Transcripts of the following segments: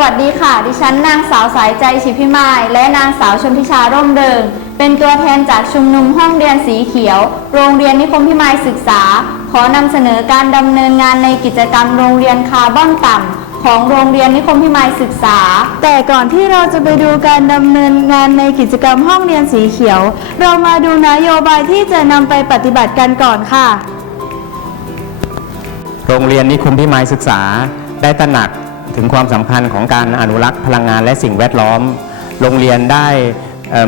สวัสดีค่ะ ดิฉันนางสาวสายใจชิพิมาย และนางสาวชนทิชาร่มเดิง เป็นตัวแทนจากชุมนุมห้องเรียนสีเขียว โรงเรียนนิคมพิมายศึกษา ขอนำเสนอการดำเนินงานในกิจกรรมโรงเรียนคาร์บอนต่ำของโรงเรียนนิคมพิมายศึกษา แต่ก่อนที่เราจะไปดูการดำเนินงานในกิจกรรมห้องเรียนสีเขียว เรามาดูนโยบายที่จะนำไปปฏิบัติกันก่อนค่ะ โรงเรียนนิคมพิมายศึกษา ได้ตระหนัก ถึงความสำคัญของการอนุรักษ์พลังงานและสิ่งแวดล้อม โรงเรียนได้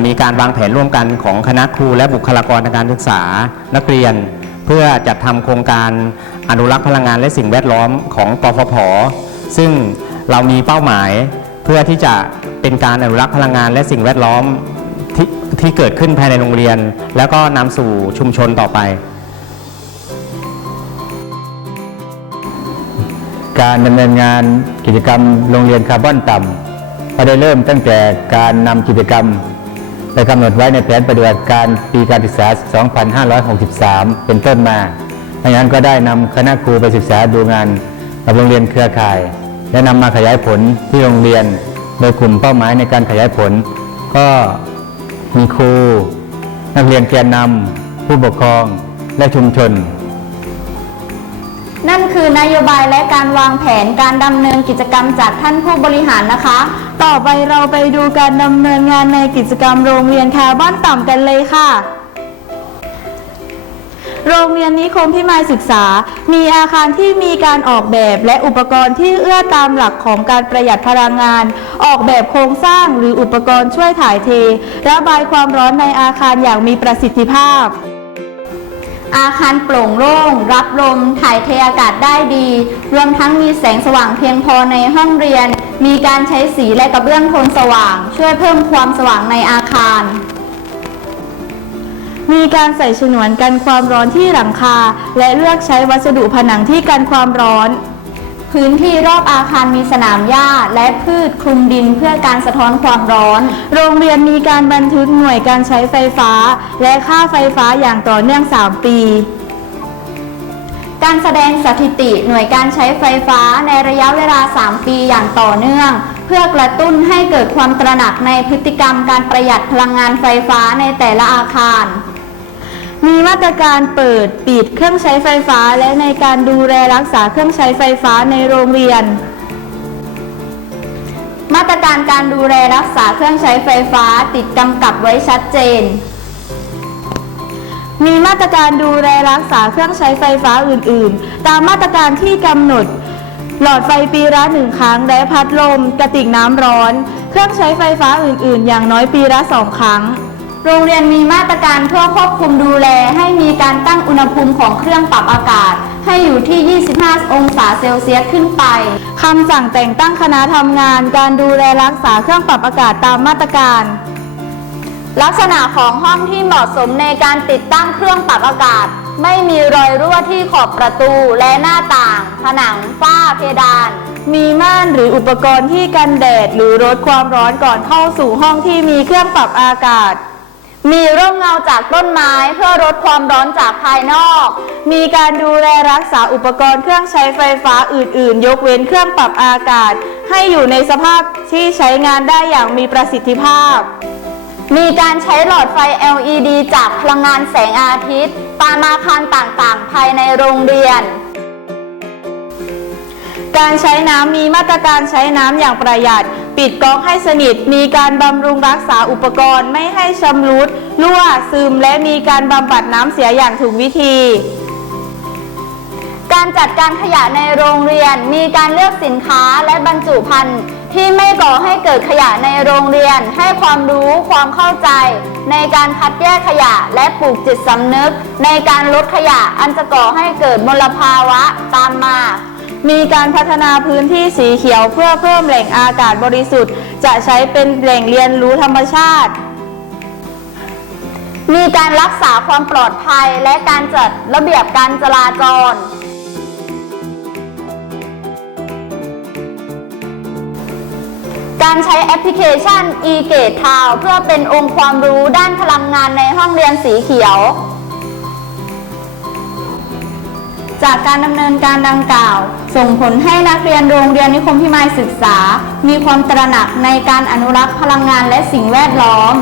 มีการวางแผนร่วมกันของคณะครูและบุคลากรทางการศึกษานักเรียน เพื่อจัดทำโครงการอนุรักษ์พลังงานและสิ่งแวดล้อมของกฟผ ซึ่งเรามีเป้าหมายเพื่อที่จะเป็นการอนุรักษ์พลังงานและสิ่งแวดล้อมทที่เกิดขึ้นภายในโรงเรียน แล้วก็นำสู่ชุมชนต่อไป การดำเนินงานกิจกรรมโรงเรียนคาร์บอนต่ำก็ได้เริ่มตั้งแต่การนำกิจกรรม ไปกำหนดไว้ในแผนปฏิบัติการปีการศึกษา 2563 เป็นต้นมาดังนั้นก็ได้นำคณะครูไปศึกษาดูงานกับโรงเรียนเครือข่าย และนำมาขยายผลที่โรงเรียน โดยกลุ่มเป้าหมายในการขยายผล ก็มีครู นักเรียนแกนนำผู้ปกครองและชุมชน นั่นคือนโยบายและการวางแผนการดำเนินกิจกรรมจากท่านผู้บริหารนะคะ ต่อไปเราไปดูการดำเนินงานในกิจกรรมโรงเรียนคาร์บอนต่ำกันเลยค่ะโรงเรียนนิคมพิมายศึกษา มีอาคารที่มีการออกแบบและอุปกรณ์ที่เอื้อตามหลักของการประหยัดพลังงาน ออกแบบโครงสร้างหรืออุปกรณ์ช่วยถ่ายเท ระบายความร้อนในอาคารอย่างมีประสิทธิภาพ อาคารโปร่งโล่ง รับลม ถ่ายเทอากาศได้ดี รวมทั้งมีแสงสว่างเพียงพอในห้องเรียน มีการใช้สีและกระเบื้องโทนสว่าง ช่วยเพิ่มความสว่างในอาคาร มีการใส่ฉนวนกันความร้อนที่หลังคา และเลือกใช้วัสดุผนังที่กันความร้อน พื้นที่รอบอาคารมีสนามหญ้า และพืชคลุมดินเพื่อการสะท้อนความร้อน โรงเรียนมีการบันทึกหน่วยการใช้ไฟฟ้า และค่าไฟฟ้าอย่างต่อเนื่อง 3 ปี การแสดงสถิติหน่วยการใช้ไฟฟ้าในระยะเวลา 3 ปีอย่างต่อเนื่อง เพื่อกระตุ้นให้เกิดความตระหนักในพฤติกรรมการประหยัดพลังงานไฟฟ้าในแต่ละอาคาร มีมาตรการเปิดปิดเครื่องใช้ไฟฟ้าและในการดูแลรักษาเครื่องใช้ไฟฟ้าในโรงเรียน มาตรการการดูแลรักษาเครื่องใช้ไฟฟ้าติดกำกับไว้ชัดเจน มีมาตรการดูแลรักษาเครื่องใช้ไฟฟ้าอื่น ๆ ตามมาตรการที่กำหนด หลอดไฟปีละหนึ่งครั้งและพัดลม กระติกน้ำร้อน เครื่องใช้ไฟฟ้าอื่น ๆ อย่างน้อยปีละสองครั้ง โรงเรียนมีมาตรการเพื่อควบคุมดูแล ให้มีการตั้งอุณหภูมิของเครื่องปรับอากาศ ให้อยู่ที่ 25 องศาเซลเซียสขึ้นไป คำสั่งแต่งตั้งคณะทำงาน การดูแลรักษาเครื่องปรับอากาศตามมาตรการ ลักษณะของห้องที่เหมาะสมในการติดตั้งเครื่องปรับอากาศ ไม่มีรอยรั่วที่ขอบประตูและหน้าต่าง ผนัง ฝ้าเพดาน มีม่านหรืออุปกรณ์ที่กันแดดหรือลดความร้อนก่อนเข้าสู่ห้องที่มีเครื่องปรับอากาศ มีร่มเงาจากต้นไม้เพื่อลดความร้อนจากภายนอก มีการดูแลรักษาอุปกรณ์เครื่องใช้ไฟฟ้าอื่น ๆ ยกเว้นเครื่องปรับอากาศ ให้อยู่ในสภาพที่ใช้งานได้อย่างมีประสิทธิภาพ มีการใช้หลอดไฟ LED จากพลังงานแสงอาทิตย์ ตามอาคารต่างๆ ภายในโรงเรียน การใช้น้ำมีมาตรการใช้น้ำอย่างประหยัด ปิดก๊อกให้สนิท มีการบำรุงรักษาอุปกรณ์ไม่ให้ชำรุดรั่วซึมและมีการบำบัดน้ำเสียอย่างถูกวิธี การจัดการขยะในโรงเรียนมีการเลือกสินค้าและบรรจุภัณฑ์ที่ไม่ก่อให้เกิดขยะในโรงเรียน ให้ความรู้ความเข้าใจ ในการคัดแยกขยะและปลูกจิตสำนึก ในการลดขยะอันจะก่อให้เกิดมลภาวะตามมา มีการพัฒนาพื้นที่สีเขียวเพื่อเพิ่มแหล่งอากาศบริสุทธิ์ จะใช้เป็นแหล่งเรียนรู้ธรรมชาติ มีการรักษาความปลอดภัยและการจัดระเบียบการจราจร การใช้แอปพลิเคชัน e-gate Town เพื่อเป็นองค์ความรู้ด้านพลังงานในห้องเรียนสีเขียว จากการดำเนินการดังกล่าว ส่งผลให้นักเรียนโรงเรียนนิคมพิมายศึกษา มีความตระหนักในการอนุรักษ์พลังงานและสิ่งแวดล้อม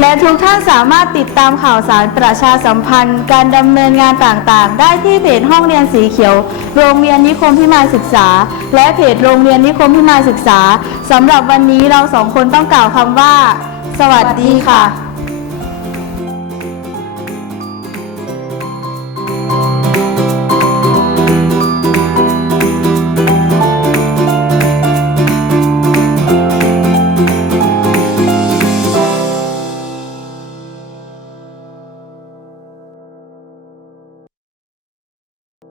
และทุกท่านสามารถติดตามข่าวสารประชาสัมพันธ์ การดำเนินงานต่างๆ ได้ที่เพจห้องเรียนสีเขียว โรงเรียนนิคมพิมายศึกษา และเพจโรงเรียนนิคมพิมายศึกษาสำหรับวันนี้เราสองคนต้องกล่าวคำว่า สวัสดีค่ะ